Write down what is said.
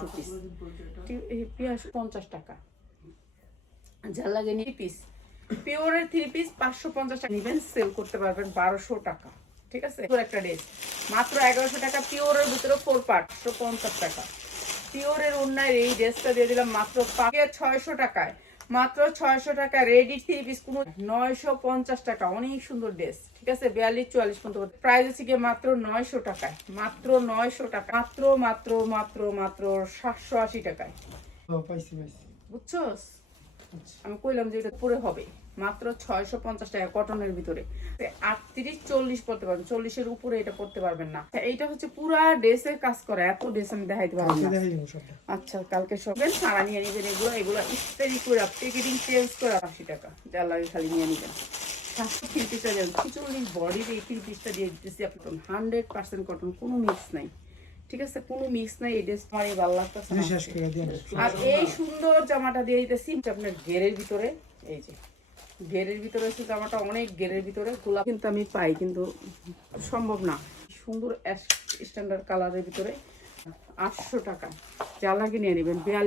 Two piece পেঁয়াজ পঞ্চাশ টাকা। যা লাগে নিয়ে পিস পিওরের থ্রি পিস পাঁচশো পঞ্চাশ টাকা। নেবেন সেল করতে পারবেন বারোশো টাকা। ঠিক আছে? একটা ড্রেস মাত্র এগারোশো টাকা পিওরের ভিতরে ফোর পাঁচশো পঞ্চাশ টাকা। পিওরের অন্যায় এই ড্রেসটা দিয়ে দিলাম মাত্র পাকে ছয়শো টাকায়। মাত্র ছয়শো টাকা রেডি থ্রি পিস কোনো নয়শো পঞ্চাশ টাকা অনেক সুন্দর ড্রেস ঠিক আছে? বিয়াল্লিশ চুয়াল্লিশ পর্যন্ত প্রাইস হচ্ছে গিয়ে মাত্র নয়শো টাকায় মাত্র নয়শো টাকা মাত্র মাত্র মাত্র মাত্র সাতশো আশি টাকায়। বুঝছস? আচ্ছা আমি কইলাম যে এটা পরে হবে। মাত্র ছয়শো পঞ্চাশ টাকা কটনের ভিতরে। আটত্রিশ চল্লিশ পড়তে পারবেন। চল্লিশের উপরে এটা পড়তে পারবেন না। এইটা হচ্ছে পুরা ড্রেসের কাজ করা। এত ড্রেস আমি দেখাইতে পারব না। আচ্ছা কালকে সবেন সারা নিয়ে নেবেন এগুলো। এগুলো ইস্তেরি করে প্যাকেটিং চেঞ্জ করে আশি টাকা। যার লাগে খালি নিয়ে নিবেন। সাতশো থ্রি পিসটা খিচুড়ি বডির এই থ্রি পিসটা দিয়ে দিতেছি আপনার হান্ড্রেড পার্সেন্ট কটন কোনো মিক্স নাই। ঠিক আছে কোনো মিক্স নাই এই ড্রেস আমার এই ভালো লাগতেছে আর এই সুন্দর জামাটা দিয়ে দিতেছি আপনার ঘেরের ভিতরে এই যে ঘেরের ভিতরে হচ্ছে জামাটা অনেক ঘেরের ভিতরে গোলাপ কিন্তু আমি পাই কিন্তু সম্ভব না। সুন্দর স্ট্যান্ডার্ড কালারের ভিতরে আটশো টাকা যা লাগে নিয়ে নেবেন বিয়াল্লিশ